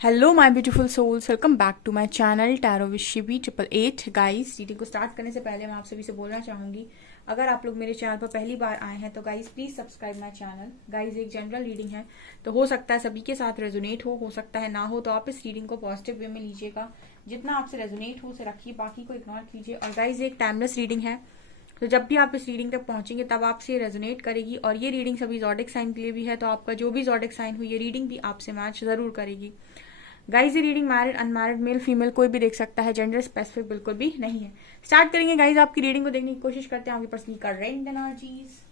Hello my beautiful souls, welcome back to my channel tarot with Shivi 888। Guys, reading को start करने से पहले मैं आप सभी से बोलना चाहूंगी, अगर आप लोग मेरे चैनल पर पहली बार आए हैं तो guys please subscribe my channel. Guys, एक जनरल रीडिंग है तो हो सकता है सभी के साथ रेजोनेट हो सकता है ना हो, तो आप इस रीडिंग को पॉजिटिव वे में लीजिएगा। जितना आपसे रेजोनेट हो उसे रखिए, बाकी को इग्नोर कीजिए। और गाइस, एक टाइमलेस रीडिंग है, तो जब भी आप इस रीडिंग तक पहुंचेंगे तब आपसे रेजोनेट करेगी। और ये रीडिंग सभी जॉडिक साइन के लिए भी है, तो आपका जो भी जॉडिक साइन हो ये रीडिंग भी आपसे मैच जरूर करेगी। गाइज, ये reading married unmarried male female कोई भी देख सकता है, जेंडर स्पेसिफिक बिल्कुल भी नहीं है। स्टार्ट करेंगे गाइज, आपकी रीडिंग को देखने की कोशिश करते हैं आपकी पर्सनल करेंट एनर्जीज।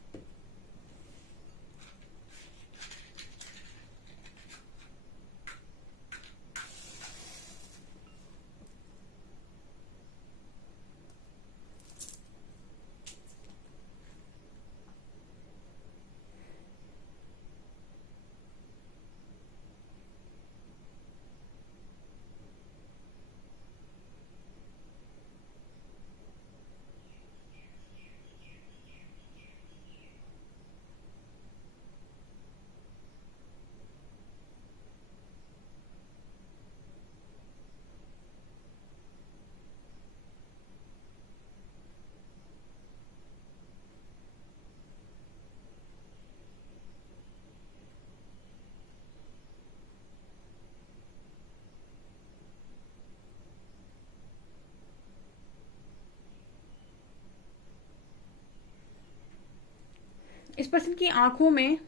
इस पर्सन की आंखों में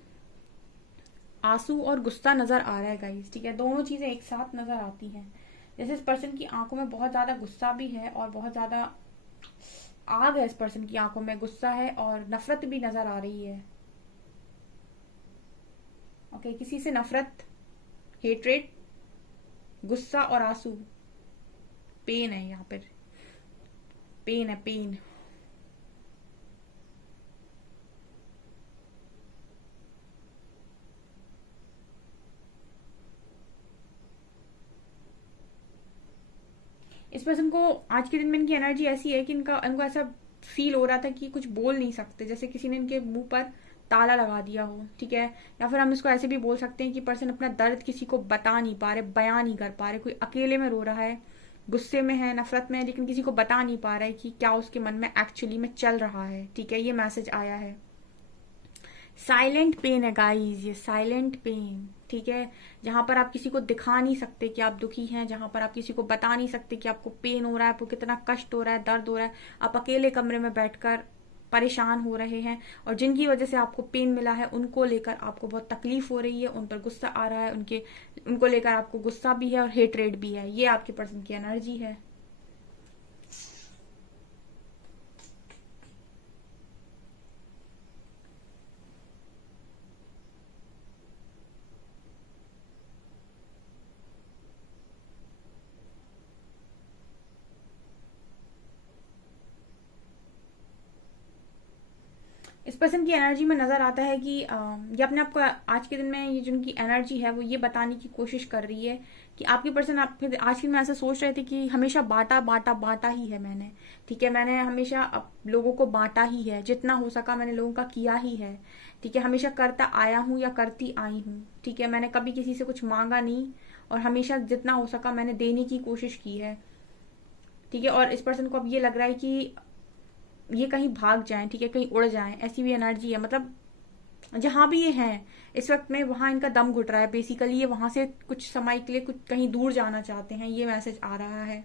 आंसू और गुस्सा नजर आ रहा है गाइस, ठीक है। दोनों चीजें एक साथ नजर आती हैं। जैसे इस पर्सन की आंखों में बहुत ज्यादा गुस्सा भी है और बहुत ज्यादा आग है। इस पर्सन की आंखों में गुस्सा है और नफरत भी नजर आ रही है। ओके, किसी से नफरत, हेट्रेड, गुस्सा और आंसू, पेन है यहाँ पर। पेन है, पेन। इस पर्सन को आज के दिन में इनकी एनर्जी ऐसी है कि इनको ऐसा फील हो रहा था कि कुछ बोल नहीं सकते, जैसे किसी ने इनके मुंह पर ताला लगा दिया हो, ठीक है। या फिर हम इसको ऐसे भी बोल सकते हैं कि पर्सन अपना दर्द किसी को बता नहीं पा रहे, बयां नहीं कर पा रहे। कोई अकेले में रो रहा है, गुस्से में है, नफरत में है, लेकिन किसी को बता नहीं पा रहा है कि क्या उसके मन में एक्चुअली में चल रहा है, ठीक है। ये मैसेज आया है। साइलेंट पेन है गाइस, ये साइलेंट पेन, ठीक है। जहां पर आप किसी को दिखा नहीं सकते कि आप दुखी हैं, जहां पर आप किसी को बता नहीं सकते कि आपको पेन हो रहा है, आपको कितना कष्ट हो रहा है, दर्द हो रहा है। आप अकेले कमरे में बैठकर परेशान हो रहे हैं, और जिनकी वजह से आपको पेन मिला है उनको लेकर आपको बहुत तकलीफ हो रही है, उन पर गुस्सा आ रहा है, उनको लेकर आपको गुस्सा भी है और हेटरेट भी है। ये आपके पर्सन की एनर्जी है। इस पर्सन की एनर्जी में नजर आता है कि ये अपने आप को आज के दिन में, ये जिनकी एनर्जी है वो ये बताने की कोशिश कर रही है कि आपके पर्सन आप आज के दिन में ऐसा सोच रहे थे कि हमेशा बांटा बांटा बांटा ही है मैंने, ठीक है। मैंने हमेशा लोगों को बांटा ही है, जितना हो सका मैंने लोगों का किया ही है, ठीक है। हमेशा करता आया हूँ या करती आई हूँ, ठीक है। मैंने कभी किसी से कुछ मांगा नहीं, और हमेशा जितना हो सका मैंने देने की कोशिश की है, ठीक है। और इस पर्सन को अब ये लग रहा है कि ये कहीं भाग जाएं, ठीक है, कहीं उड़ जाएं, ऐसी भी एनर्जी है। मतलब जहां भी ये हैं इस वक्त में, वहां इनका दम घुट रहा है। बेसिकली ये वहां से कुछ समय के लिए कुछ कहीं दूर जाना चाहते हैं, ये मैसेज आ रहा है।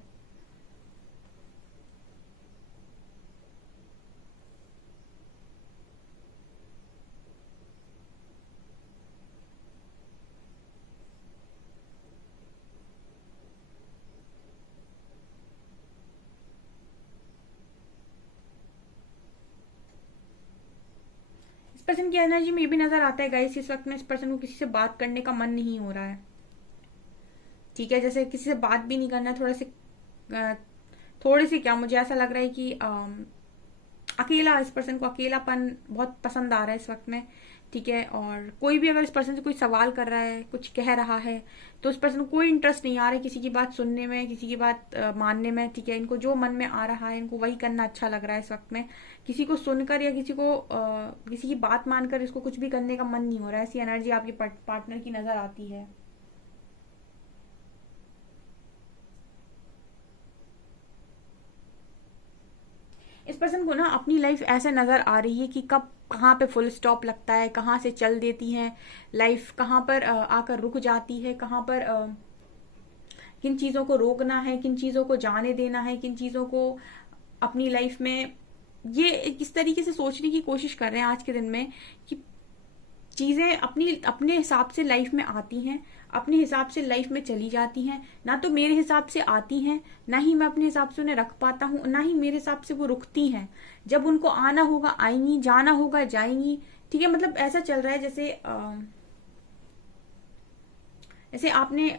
इस पर्सन की एनर्जी में ये भी नजर आता है गाइस, इस वक्त में इस पर्सन को किसी से बात करने का मन नहीं हो रहा है, ठीक है। जैसे किसी से बात भी नहीं करना है, थोड़े से क्या, मुझे ऐसा लग रहा है कि अकेला, इस पर्सन को अकेलापन बहुत पसंद आ रहा है इस वक्त में, ठीक है। और कोई भी अगर इस पर्सन से कोई सवाल कर रहा है, कुछ कह रहा है, तो इस पर्सन को कोई इंटरेस्ट नहीं आ रहा है किसी की बात सुनने में, किसी की बात मानने में, ठीक है। इनको जो मन में आ रहा है इनको वही करना अच्छा लग रहा है इस वक्त में। किसी को सुनकर या किसी की बात मानकर इसको कुछ भी करने का मन नहीं हो रहा है। ऐसी एनर्जी आपके पार्टनर की नजर आती है। इस पर्सन को ना अपनी लाइफ ऐसे नजर आ रही है कि कब कहाँ पे फुल स्टॉप लगता है, कहाँ से चल देती है लाइफ, कहाँ पर आकर रुक जाती है, कहाँ पर किन चीजों को रोकना है, किन चीजों को जाने देना है, किन चीजों को अपनी लाइफ में, ये किस तरीके से सोचने की कोशिश कर रहे हैं आज के दिन में कि चीजें अपनी अपने हिसाब से लाइफ में आती हैं, अपने हिसाब से लाइफ में चली जाती हैं, ना तो मेरे हिसाब से आती हैं, ना ही मैं अपने हिसाब से उन्हें रख पाता हूँ, ना ही मेरे हिसाब से वो रुकती हैं। जब उनको आना होगा आएंगी, जाना होगा जाएंगी। ठीक है, मतलब ऐसा चल रहा है जैसे जैसे आपने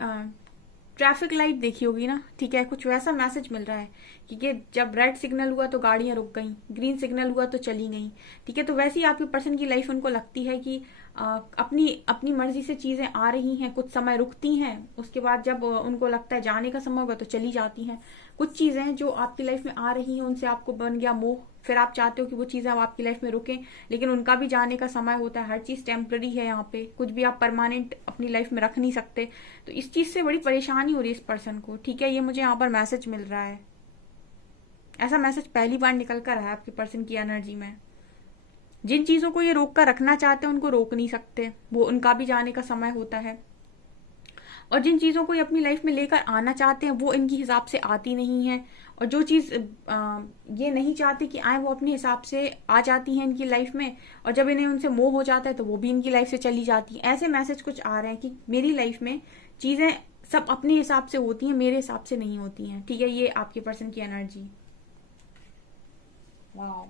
ट्रैफिक लाइट देखी होगी ना, ठीक है, कुछ वैसा मैसेज मिल रहा है कि जब रेड सिग्नल हुआ तो गाड़ियां रुक गई, ग्रीन सिग्नल हुआ तो चली गई। ठीक है, तो वैसे ही आपके पर्सन की लाइफ उनको लगती है कि अपनी अपनी मर्जी से चीजें आ रही हैं, कुछ समय रुकती हैं, उसके बाद जब उनको लगता है जाने का समय होगा तो चली जाती हैं। कुछ चीजें जो आपकी लाइफ में आ रही हैं उनसे आपको बन गया मोह, फिर आप चाहते हो कि वो चीजें अब आपकी लाइफ में रुकें, लेकिन उनका भी जाने का समय होता है। हर चीज टेम्पररी है, यहाँ पे कुछ भी आप परमानेंट अपनी लाइफ में रख नहीं सकते। तो इस चीज से बड़ी परेशानी हो रही है इस पर्सन को। ठीक है, ये मुझे यहाँ पर मैसेज मिल रहा है, ऐसा मैसेज पहली बार निकल कर रहा है आपके पर्सन की एनर्जी में। जिन चीजों को ये रोक कर रखना चाहते हैं उनको रोक नहीं सकते, वो उनका भी जाने का समय होता है। और जिन चीजों को ये अपनी लाइफ में लेकर आना चाहते हैं वो इनकी हिसाब से आती नहीं है, और जो चीज ये नहीं चाहते कि आए वो अपने हिसाब से आ जाती है इनकी लाइफ में, और जब इन्हें उनसे मोह हो जाता है तो वो भी इनकी लाइफ से चली जाती है। ऐसे मैसेज कुछ आ रहे हैं कि मेरी लाइफ में चीजें सब अपने हिसाब से होती हैं, मेरे हिसाब से नहीं होती हैं। ठीक है, ये आपके पर्सन की एनर्जी। वाह,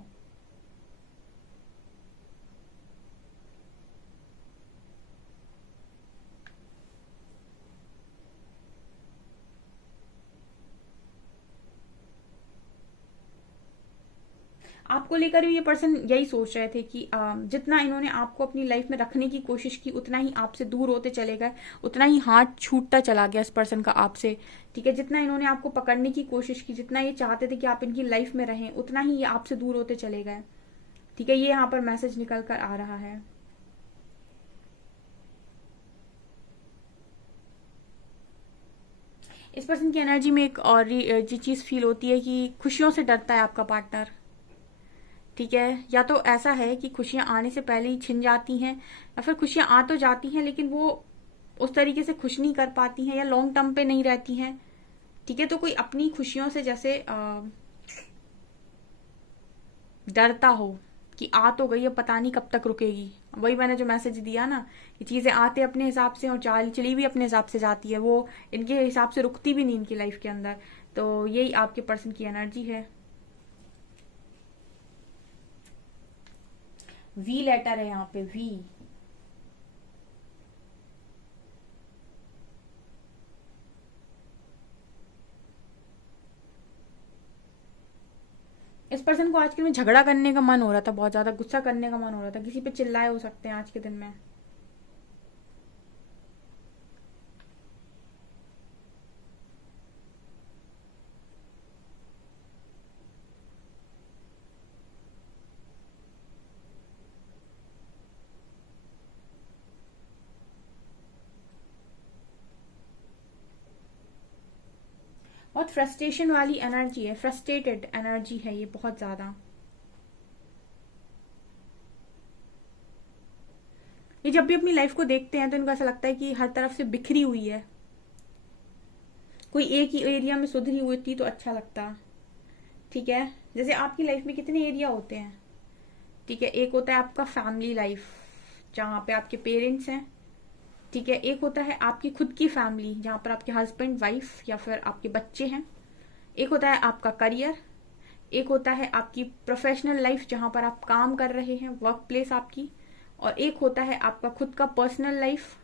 आपको लेकर भी ये पर्सन यही सोच रहे थे कि जितना इन्होंने आपको अपनी लाइफ में रखने की कोशिश की उतना ही आपसे दूर होते चले गए, उतना ही हाथ छूटता चला गया इस पर्सन का आपसे। ठीक है, जितना इन्होंने आपको पकड़ने की कोशिश की, जितना ये चाहते थे कि आप इनकी लाइफ में रहें, उतना ही ये आपसे दूर होते चले गए। ठीक है, ये यहाँ पर मैसेज निकल कर आ रहा है। इस पर्सन की एनर्जी में एक और ये चीज फील होती है कि खुशियों से डरता है आपका पार्टनर। ठीक है, या तो ऐसा है कि खुशियां आने से पहले ही छिन जाती हैं, या फिर खुशियां आ तो जाती हैं लेकिन वो उस तरीके से खुश नहीं कर पाती हैं, या लॉन्ग टर्म पे नहीं रहती हैं। ठीक है, तो कोई अपनी खुशियों से जैसे डरता हो कि आ तो गई, अब पता नहीं कब तक रुकेगी। वही मैंने जो मैसेज दिया ना कि चीजें आते अपने हिसाब से और चली भी अपने हिसाब से जाती है, वो इनके हिसाब से रुकती भी नहीं इनकी लाइफ के अंदर। तो यही आपके पर्सन की एनर्जी है। वी लेटर है यहाँ पे, वी। इस पर्सन को आज के दिन में झगड़ा करने का मन हो रहा था, बहुत ज्यादा गुस्सा करने का मन हो रहा था, किसी पे चिल्लाए हो सकते हैं आज के दिन में। बहुत फ्रस्ट्रेशन वाली एनर्जी है, फ्रस्ट्रेटेड एनर्जी है ये बहुत ज्यादा। ये जब भी अपनी लाइफ को देखते हैं तो इनको ऐसा लगता है कि हर तरफ से बिखरी हुई है, कोई एक ही एरिया में सुधरी हुई थी तो अच्छा लगता। ठीक है, जैसे आपकी लाइफ में कितने एरिया होते हैं। ठीक है, एक होता है आपका फैमिली लाइफ जहां पे आपके पेरेंट्स हैं। ठीक है, एक होता है आपकी खुद की फैमिली जहां पर आपके हस्बैंड वाइफ या फिर आपके बच्चे हैं। एक होता है आपका करियर, एक होता है आपकी प्रोफेशनल लाइफ जहां पर आप काम कर रहे हैं, वर्क प्लेस आपकी, और एक होता है आपका खुद का पर्सनल लाइफ।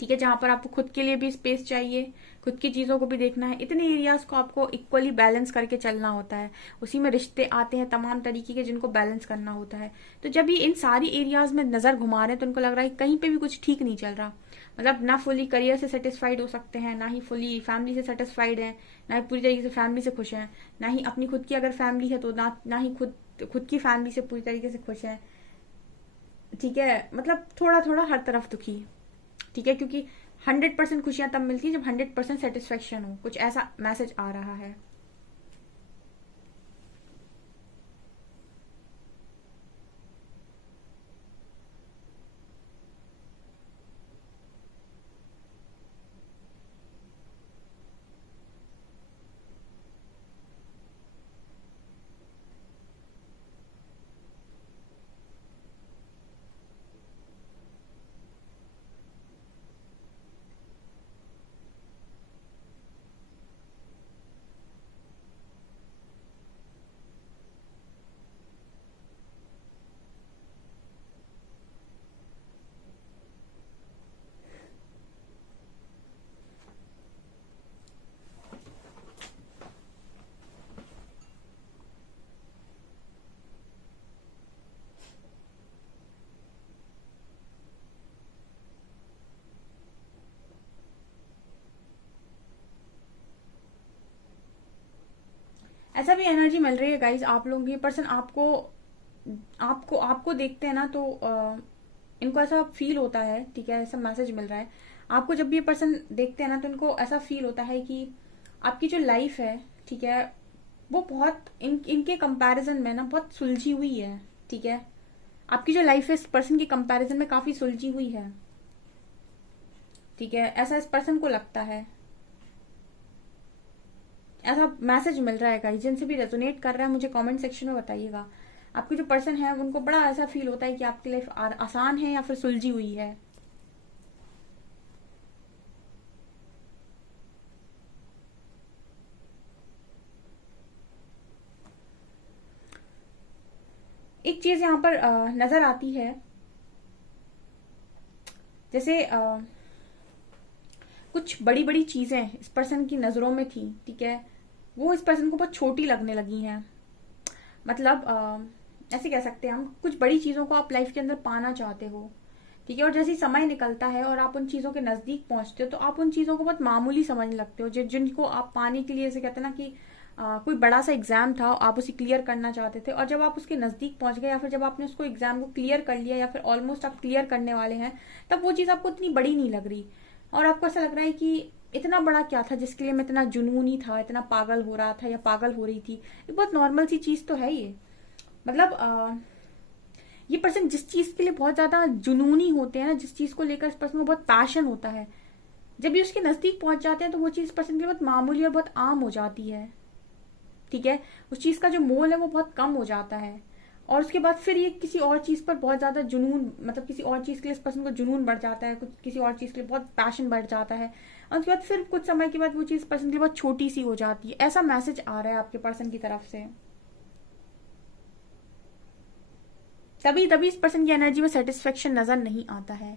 ठीक है, जहां पर आपको खुद के लिए भी स्पेस चाहिए, खुद की चीजों को भी देखना है। इतने एरियाज को आपको इक्वली बैलेंस करके चलना होता है। उसी में रिश्ते आते हैं तमाम तरीके के जिनको बैलेंस करना होता है। तो जब ये इन सारी एरियाज में नजर घुमा रहे हैं तो उनको लग रहा है कि कहीं पे भी कुछ ठीक नहीं चल रहा। मतलब ना फुली करियर से सेटिस्फाइड हो सकते हैं, ना ही फुली फैमिली से सेटिस्फाइड है, ना ही पूरी तरीके से फैमिली से खुश हैं, ना ही अपनी खुद की अगर फैमिली है तो ना ही खुद की फैमिली से पूरी तरीके से खुश है। ठीक है, मतलब थोड़ा थोड़ा हर तरफ दुखी। ठीक है, क्योंकि 100% खुशियां तब मिलती है जब 100% सेटिस्फेक्शन हो। कुछ ऐसा मैसेज आ रहा है। ऐसा भी एनर्जी मिल रही है गाइज, आप लोग ये पर्सन आपको आपको आपको देखते हैं ना तो इनको ऐसा फील होता है, ठीक है, ऐसा मैसेज मिल रहा है आपको। जब भी ये पर्सन देखते हैं ना तो इनको ऐसा फील होता है कि आपकी जो लाइफ है, ठीक है, वो बहुत इनके कंपैरिजन में ना बहुत सुलझी हुई है, ठीक है। आपकी जो लाइफ है इस पर्सन की कंपैरिजन में काफी सुलझी हुई है, ठीक है, ऐसा इस पर्सन को लगता है, ऐसा मैसेज मिल रहा है गाइस। जिनसे भी रेजोनेट कर रहा है मुझे कमेंट सेक्शन में बताइएगा। आपके जो पर्सन है उनको बड़ा ऐसा फील होता है कि आपकी लाइफ आसान है या फिर सुलझी हुई है। एक चीज यहाँ पर नजर आती है, जैसे कुछ बड़ी बड़ी चीजें इस पर्सन की नजरों में थी, ठीक है, वो इस पर्सन को बहुत छोटी लगने लगी हैं। मतलब ऐसे कह सकते हैं हम, कुछ बड़ी चीजों को आप लाइफ के अंदर पाना चाहते हो, ठीक है, और जैसे ही समय निकलता है और आप उन चीजों के नजदीक पहुंचते हो तो आप उन चीजों को बहुत मामूली समझने लगते हो, जिनको आप पाने के लिए, जैसे कहते हैं ना कि कोई बड़ा सा एग्जाम था, आप उसे क्लियर करना चाहते थे, और जब आप उसके नजदीक पहुंच गए या फिर जब आपने उसको एग्जाम को क्लियर कर लिया या फिर ऑलमोस्ट आप क्लियर करने वाले हैं, तब वो चीज आपको इतनी बड़ी नहीं लग रही और आपको ऐसा लग रहा है कि इतना बड़ा क्या था जिसके लिए मैं इतना जुनूनी था, इतना पागल हो रहा था या पागल हो रही थी। ये बहुत नॉर्मल सी चीज तो है ये। मतलब ये पर्सन जिस चीज के लिए बहुत ज्यादा जुनूनी होते हैं ना, जिस चीज को लेकर इस पर्सन को बहुत पैशन होता है, जब ये उसके नजदीक पहुंच जाते हैं तो वो चीज पर्सन के लिए बहुत मामूली और बहुत आम हो जाती है, ठीक है। उस चीज का जो मोल है वो बहुत कम हो जाता है और उसके बाद फिर ये किसी और चीज पर बहुत ज्यादा जुनून, मतलब किसी और चीज के लिए इस पर्सन को जुनून बढ़ जाता है, कुछ किसी और चीज के लिए बहुत पैशन बढ़ जाता है और उसके बाद फिर कुछ समय के बाद वो चीज पर्सन के लिए बहुत छोटी सी हो जाती है। ऐसा मैसेज आ रहा है आपके पर्सन की तरफ से। तभी तभी इस पर्सन की एनर्जी में सेटिस्फेक्शन नजर नहीं आता है।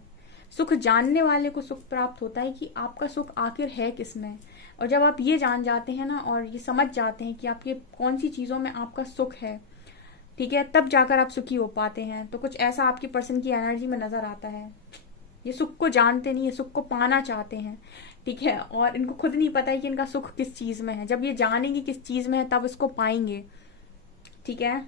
सुख जानने वाले को सुख प्राप्त होता है कि आपका सुख आखिर है किसमें, और जब आप ये जान जाते हैं ना और ये समझ जाते हैं कि आपके कौन सी चीजों में आपका सुख है, ठीक है, तब जाकर आप सुखी हो पाते हैं। तो कुछ ऐसा आपके पर्सन की एनर्जी में नजर आता है। ये सुख को जानते नहीं, ये सुख को पाना चाहते हैं, ठीक है, और इनको खुद नहीं पता है कि इनका सुख किस चीज में है। जब ये जानेंगे किस चीज में है तब इसको पाएंगे, ठीक है।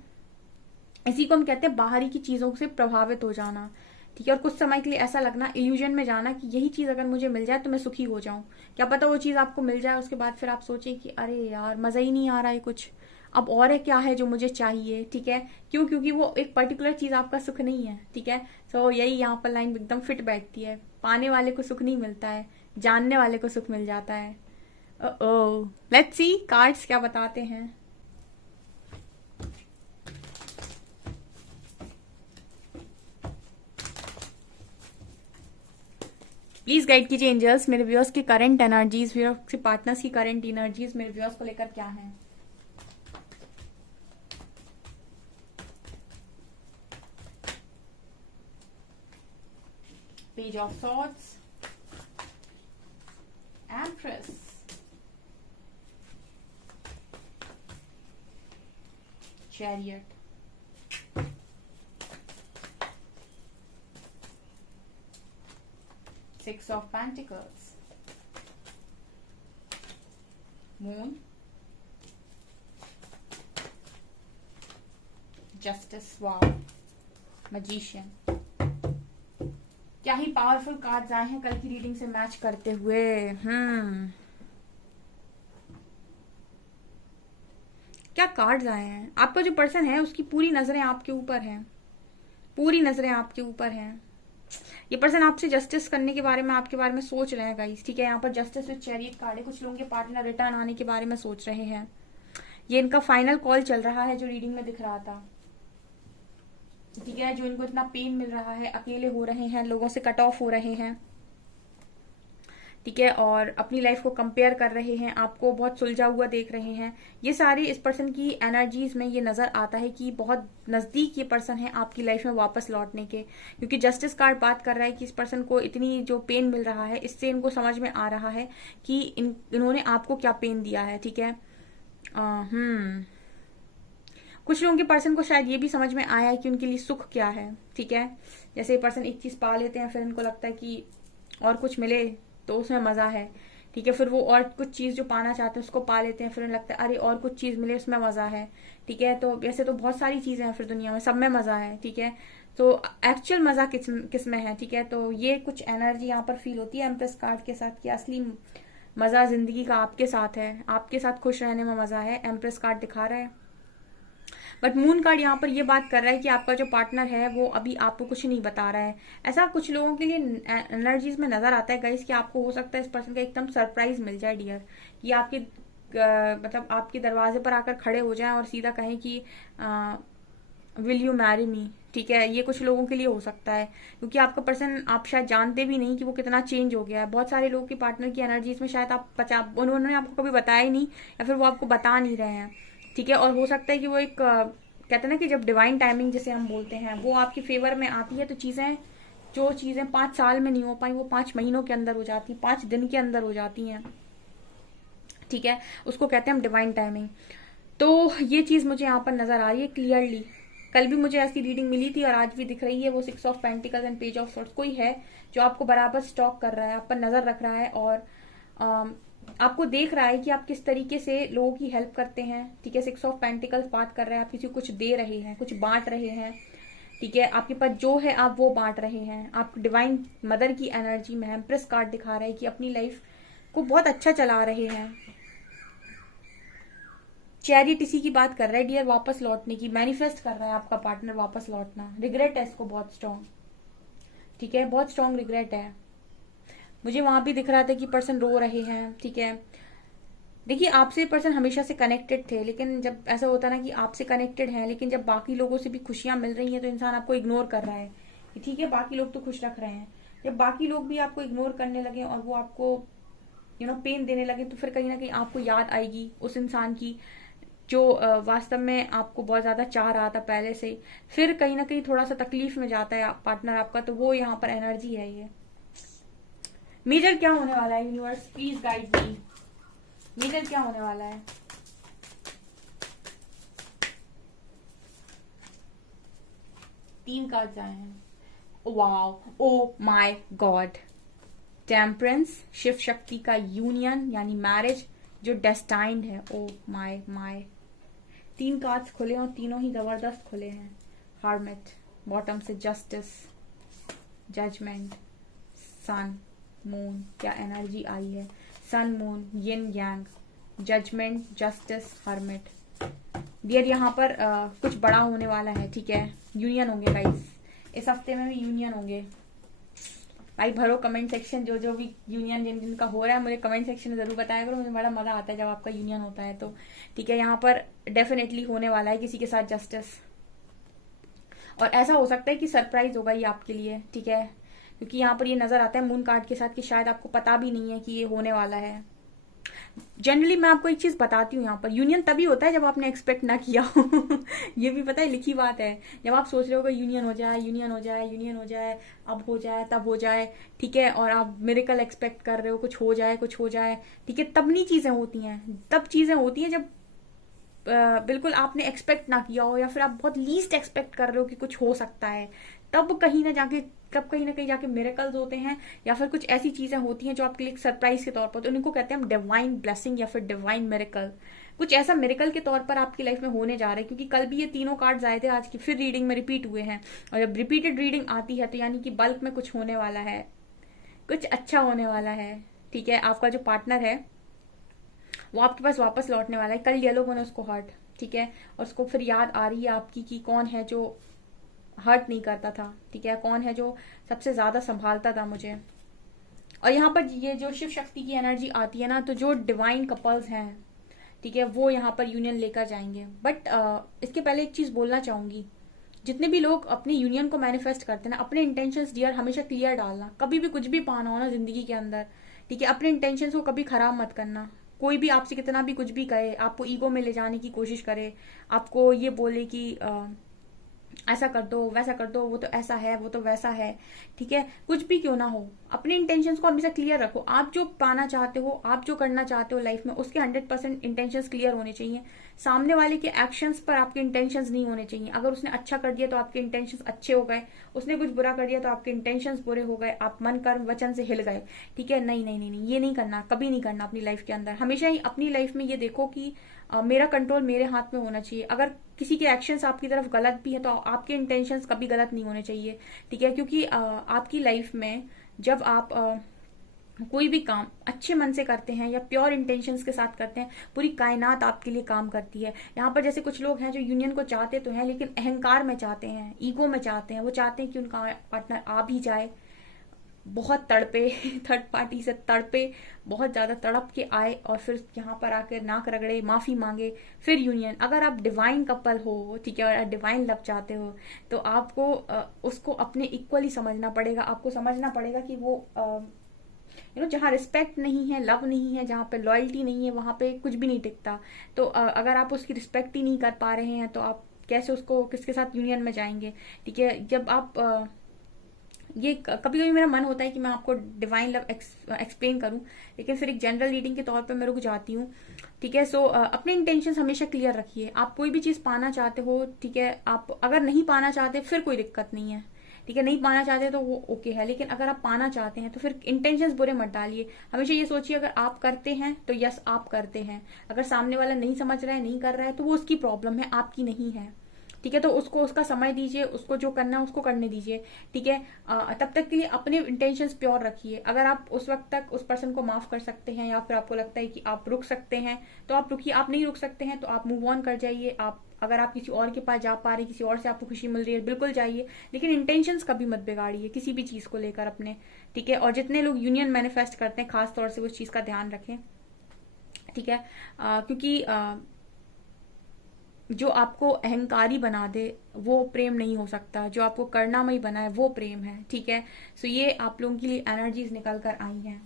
इसी को हम कहते हैं बाहरी की चीजों से प्रभावित हो जाना, ठीक है, और कुछ समय के लिए ऐसा लगना, इल्यूजन में जाना कि यही चीज अगर मुझे मिल जाए तो मैं सुखी हो जाऊं। क्या पता वो चीज आपको मिल जाए, उसके बाद फिर आप सोचें कि अरे यार मजा ही नहीं आ रहा है कुछ, अब और है क्या है जो मुझे चाहिए, ठीक है। क्यों? क्योंकि वो एक पर्टिकुलर चीज आपका सुख नहीं है, ठीक है। तो यही यहाँ पर लाइन एकदम फिट बैठती है। पाने वाले को सुख नहीं मिलता है, जानने वाले को सुख मिल जाता है। ओ लेट्स सी कार्ड्स क्या बताते हैं। प्लीज गाइड कीजिए एंजल्स, मेरे व्यूअर्स की करंट एनर्जीज, व्यूअर्स के पार्टनर्स की करंट एनर्जीज मेरे व्यूअर्स को लेकर क्या है। Page of swords, empress, chariot, Six of Pentacles, Moon, Justice, wow, Magician। क्या ही पावरफुल कार्ड्स आए हैं कल की रीडिंग से मैच करते हुए। क्या कार्ड्स आए हैं। आपका जो पर्सन है उसकी पूरी नजरें आपके ऊपर हैं, पूरी नजरें आपके ऊपर हैं। ये पर्सन आपसे जस्टिस करने के बारे में, आपके बारे में सोच रहे हैं गाइस, ठीक है। यहाँ पर जस्टिस विद चैरियट कार्ड है। कुछ लोगों के पार्टनर रिटर्न आने के बारे में सोच रहे हैं। ये इनका फाइनल कॉल चल रहा है जो रीडिंग में दिख रहा था, ठीक है। जो इनको इतना पेन मिल रहा है, अकेले हो रहे हैं, लोगों से कट ऑफ हो रहे हैं, ठीक है, और अपनी लाइफ को कंपेयर कर रहे हैं, आपको बहुत सुलझा हुआ देख रहे हैं। ये सारे इस पर्सन की एनर्जीज में ये नजर आता है कि बहुत नजदीक ये पर्सन है आपकी लाइफ में वापस लौटने के, क्योंकि जस्टिस कार्ड बात कर रहा है कि इस पर्सन को इतनी जो पेन मिल रहा है इससे इनको समझ में आ रहा है कि इन्होंने आपको क्या पेन दिया है, ठीक है। कुछ लोगों के पर्सन को शायद ये भी समझ में आया है कि उनके लिए सुख क्या है, ठीक है। जैसे ये पर्सन एक चीज पा लेते हैं फिर इनको लगता है कि और कुछ मिले तो उसमें मजा है, ठीक है, फिर वो और कुछ चीज़ जो पाना चाहते हैं उसको पा लेते हैं, फिर उन्हें लगता है अरे और कुछ चीज़ मिले उसमें मज़ा है। ठीक है, तो वैसे तो बहुत सारी चीज़ें हैं फिर दुनिया में, सब में मज़ा है। ठीक है, तो एक्चुअल मज़ा किस में है। ठीक है, तो ये कुछ एनर्जी यहाँ पर फील होती है एम्प्रेस कार्ड के साथ कि असली मज़ा ज़िंदगी का आपके साथ है, आपके साथ खुश रहने में मज़ा है, एम्प्रेस कार्ड दिखा रहा है। बट मून कार्ड यहाँ पर ये बात कर रहा है कि आपका जो पार्टनर है वो अभी आपको कुछ नहीं बता रहा है। ऐसा कुछ लोगों के लिए एनर्जीज में नजर आता है गाइस कि आपको हो सकता है इस पर्सन का एकदम सरप्राइज मिल जाए डियर, कि आपके मतलब आपके दरवाजे पर आकर खड़े हो जाएं और सीधा कहें कि विल यू मैरी मी। ठीक है, ये कुछ लोगों के लिए हो सकता है, क्योंकि आपका पर्सन आप शायद जानते भी नहीं कि वो कितना चेंज हो गया है। बहुत सारे लोगों के पार्टनर की एनर्जीज में शायद उन्होंने आपको कभी बताया ही नहीं, या फिर वो आपको बता नहीं रहे हैं। ठीक है, और हो सकता है कि वो एक कहते हैं ना कि जब डिवाइन टाइमिंग जिसे हम बोलते हैं वो आपके फेवर में आती है, तो जो चीज़ें 5 साल में नहीं हो पाई वो 5 महीनों के अंदर हो जाती, 5 दिन के अंदर हो जाती हैं। ठीक है, उसको कहते हैं हम डिवाइन टाइमिंग। तो ये चीज़ मुझे यहाँ पर नजर आ रही है क्लियरली। कल भी मुझे ऐसी रीडिंग मिली थी और आज भी दिख रही है। वो 6 of pentacles and page of swords कोई है जो आपको बराबर स्टॉक कर रहा है, आप पर नजर रख रहा है और आपको देख रहा है कि आप किस तरीके से लोगों की हेल्प करते हैं। ठीक है, 6 ऑफ पेंटिकल्स बात कर रहा है आप किसी को कुछ दे रहे हैं, कुछ बांट रहे हैं। ठीक है, आपके पास जो है आप वो बांट रहे हैं, आप डिवाइन मदर की एनर्जी में। एम्प्रेस कार्ड दिखा रहा है कि अपनी लाइफ को बहुत अच्छा चला रहे हैं। चैरिट इसी की बात कर रहा है डियर, वापस लौटने की, मैनिफेस्ट कर रहा है आपका पार्टनर वापस लौटना। रिग्रेट है इसको बहुत स्ट्रॉन्ग। ठीक है, बहुत स्ट्रॉन्ग रिग्रेट है। मुझे वहां भी दिख रहा था कि पर्सन रो रहे हैं। ठीक है, देखिए आपसे पर्सन हमेशा से कनेक्टेड थे, लेकिन जब ऐसा होता ना कि आपसे कनेक्टेड हैं लेकिन जब बाकी लोगों से भी खुशियां मिल रही हैं तो इंसान आपको इग्नोर कर रहा है कि ठीक है बाकी लोग तो खुश रख रहे हैं। जब बाकी लोग भी आपको इग्नोर करने लगे और वो आपको पेन देने लगे, तो फिर कहीं ना कहीं आपको याद आएगी उस इंसान की जो वास्तव में आपको बहुत ज्यादा चाह रहा था पहले से। फिर कहीं ना कहीं थोड़ा सा तकलीफ में जाता है पार्टनर आपका, तो वो यहाँ पर एनर्जी है। ये मेजर क्या होने वाला है universe, please guide me. Major क्या होने वाला है? तीन कार्ड्स आए हैं। Wow, oh my god. Temperance, Shiv Shakti का यूनियन यानी मैरिज जो डेस्टाइंड है। ओ माय माय, 3 कार्ड्स खुले और तीनों ही जबरदस्त खुले हैं। हार्मिट, बॉटम से जस्टिस, जजमेंट, सन, मून। क्या एनर्जी आई है? सन, मून, यिन यांग, जजमेंट, जस्टिस, हर्मिट। डियर यहाँ पर कुछ बड़ा होने वाला है। ठीक है, यूनियन होंगे गाइस, इस हफ्ते में भी यूनियन होंगे। भाई भरो कमेंट सेक्शन, जो जो भी यूनियन जिन जिनका हो रहा है मुझे कमेंट सेक्शन में जरूर बताया करो, मुझे बड़ा मजा आता है जब आपका यूनियन होता है। तो ठीक है, यहाँ पर डेफिनेटली होने वाला है किसी के साथ जस्टिस, और ऐसा हो सकता है कि सरप्राइज होगा ये आपके लिए। ठीक है, क्योंकि यहाँ पर ये नजर आता है मून कार्ड के साथ कि शायद आपको पता भी नहीं है कि ये होने वाला है। जनरली मैं आपको एक चीज बताती हूँ, यहाँ पर यूनियन तभी होता है जब आपने एक्सपेक्ट ना किया हो। ये भी पता है, लिखी बात है। जब आप सोच रहे हो कि यूनियन हो जाए, यूनियन हो जाए, यूनियन हो जाए, अब हो जाए, तब हो जाए। ठीक है, और आप मिरेकल एक्सपेक्ट कर रहे हो, कुछ हो जाए, कुछ हो जाए। ठीक है, तब नहीं चीजें होती हैं। तब चीजें होती हैं जब बिल्कुल आपने एक्सपेक्ट ना किया हो, या फिर आप बहुत लीस्ट एक्सपेक्ट कर रहे हो कि कुछ हो सकता है। तब कहीं ना कहीं जाके मिरेकल्स होते हैं, या फिर कुछ ऐसी चीजें होती हैं जो आपके लिए सरप्राइज के तौर पर, तो उनको कहते हैं हम डिवाइन ब्लेसिंग या फिर डिवाइन मिरेकल। कुछ ऐसा मिरेकल के तौर पर आपकी लाइफ में होने जा रहा है, क्योंकि कल भी ये तीनों कार्ड्स आए थे, आज की फिर रीडिंग में रिपीट हुए हैं। और जब रिपीटेड रीडिंग आती है तो यानी कि बल्क में कुछ होने वाला है, कुछ अच्छा होने वाला है। ठीक है, आपका जो पार्टनर है वो आपके पास वापस लौटने वाला है। कल ये लोगों ने उसको हर्ट, ठीक है, और उसको फिर याद आ रही है आपकी कि कौन है जो हर्ट नहीं करता था। ठीक है, कौन है जो सबसे ज्यादा संभालता था मुझे। और यहाँ पर ये जो शिव शक्ति की एनर्जी आती है ना, तो जो डिवाइन कपल्स हैं, ठीक है, वो यहाँ पर यूनियन लेकर जाएंगे। बट इसके पहले एक चीज बोलना चाहूंगी, जितने भी लोग अपने यूनियन को मैनिफेस्ट करते हैं ना, अपने इंटेंशंस डियर हमेशा क्लियर डालना। कभी भी कुछ भी पाना हो ना जिंदगी के अंदर, ठीक है, अपने इंटेंशंस को कभी खराब मत करना। कोई भी आपसे कितना भी कुछ भी कहे, आपको ईगो में ले जाने की कोशिश करे, आपको ये बोले कि ऐसा कर दो, वैसा कर दो, वो तो ऐसा है, वो तो वैसा है, ठीक है। कुछ भी क्यों ना हो, अपने इंटेंशंस को हमेशा क्लियर रखो। आप जो पाना चाहते हो, आप जो करना चाहते हो लाइफ में, उसके 100% इंटेंशंस क्लियर होने चाहिए। सामने वाले के एक्शंस पर आपके इंटेंशंस नहीं होने चाहिए। अगर उसने अच्छा कर दिया तो आपके इंटेंशंस अच्छे हो गए, उसने कुछ बुरा कर दिया तो आपके इंटेंशंस बुरे हो गए, आप मन कर्म वचन से हिल गए, ठीक है। नहीं नहीं नहीं नहीं, ये नहीं करना, कभी नहीं करना अपनी लाइफ के अंदर। हमेशा ही अपनी लाइफ में ये देखो कि मेरा कंट्रोल मेरे हाथ में होना चाहिए। अगर किसी के एक्शंस आपकी तरफ गलत भी है तो आपके इंटेंशंस कभी गलत नहीं होने चाहिए, ठीक है। क्योंकि आपकी लाइफ में जब आप कोई भी काम अच्छे मन से करते हैं या प्योर इंटेंशंस के साथ करते हैं, पूरी कायनात आपके लिए काम करती है। यहाँ पर जैसे कुछ लोग हैं जो यूनियन को चाहते तो हैं लेकिन अहंकार में चाहते हैं, ईगो में चाहते हैं। वो चाहते हैं कि उनका पार्टनर आ भी जाए, बहुत तड़पे थर्ड पार्टी से तड़पे, बहुत ज्यादा तड़प के आए और फिर यहाँ पर आकर नाक रगड़े, माफी मांगे, फिर यूनियन। अगर आप डिवाइन कपल हो, ठीक है, और आप डिवाइन लव चाहते हो तो आपको उसको अपने इक्वली समझना पड़ेगा। आपको समझना पड़ेगा कि वो जहाँ रिस्पेक्ट नहीं है, लव नहीं है, जहाँ पे लॉयल्टी नहीं है, वहां पे कुछ भी नहीं टिकता। तो अगर आप उसकी रिस्पेक्ट ही नहीं कर पा रहे हैं तो आप कैसे उसको, किसके साथ यूनियन में जाएंगे, ठीक है। जब आप ये कभी कभी मेरा मन होता है कि मैं आपको डिवाइन लव एक्सप्लेन करूं, लेकिन फिर एक जनरल रीडिंग के तौर पे मैं रुक जाती हूँ, ठीक है। सो अपने इंटेंशंस हमेशा क्लियर रखिए। आप कोई भी चीज पाना चाहते हो, ठीक है, आप अगर नहीं पाना चाहते फिर कोई दिक्कत नहीं है, ठीक है। नहीं पाना चाहते तो वो ओके है, लेकिन अगर आप पाना चाहते हैं तो फिर इंटेंशंस बुरे मत डालिए। हमेशा ये सोचिए अगर आप करते हैं तो यस आप करते हैं, अगर सामने वाला नहीं समझ रहा है, नहीं कर रहा है, तो वो उसकी प्रॉब्लम है, आपकी नहीं है, ठीक है। तो उसको उसका समय दीजिए, उसको जो करना है उसको करने दीजिए, ठीक है। तब तक के लिए अपने इंटेंशंस प्योर रखिए। अगर आप उस वक्त तक उस पर्सन को माफ कर सकते हैं या फिर आपको लगता है कि आप रुक सकते हैं तो आप रुकिए। आप नहीं रुक सकते हैं तो आप मूव ऑन कर जाइए। आप अगर आप किसी और के पास जा पा रहे हैं, किसी और से आपको खुशी मिल रही है, बिल्कुल जाइए, लेकिन इंटेंशंस कभी मत बिगाड़िए किसी भी चीज को लेकर अपने, ठीक है। और जितने लोग यूनियन मैनिफेस्ट करते हैं खास तौर से उस चीज का ध्यान रखें, ठीक है। क्योंकि जो आपको अहंकारी बना दे वो प्रेम नहीं हो सकता, जो आपको करुणामयी बनाए वो प्रेम है, ठीक है। सो ये आप लोगों के लिए एनर्जीज निकल कर आई हैं।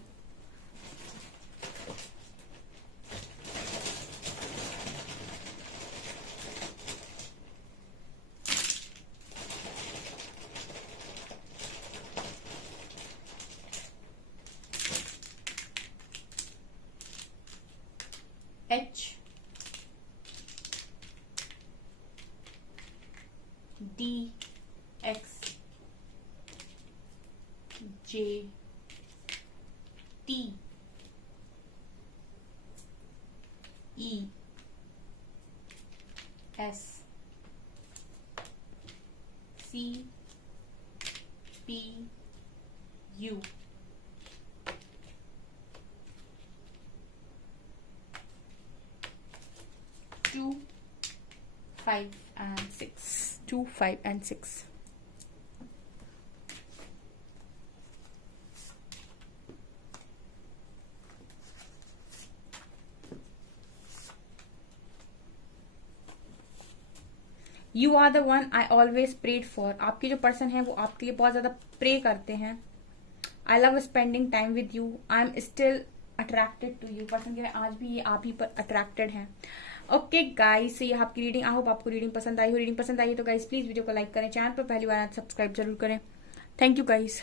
H D X J T E S C P U 2 5 and 6 2 5 and 6 you are the one I always prayed for. आपके जो पर्सन है वो आपके लिए बहुत ज्यादा प्रे करते हैं। I love spending time with you, I am still attracted to you. Person कह रहे हैं आज भी ये आप ही पर अट्रैक्टेड हैं। ओके गाइस, ये आपकी रीडिंग, आई होप आपको रीडिंग पसंद आई हो। रीडिंग पसंद आई है तो गाइस प्लीज वीडियो को लाइक करें, चैनल पर पहली बार सब्सक्राइब जरूर करें। Thank you guys.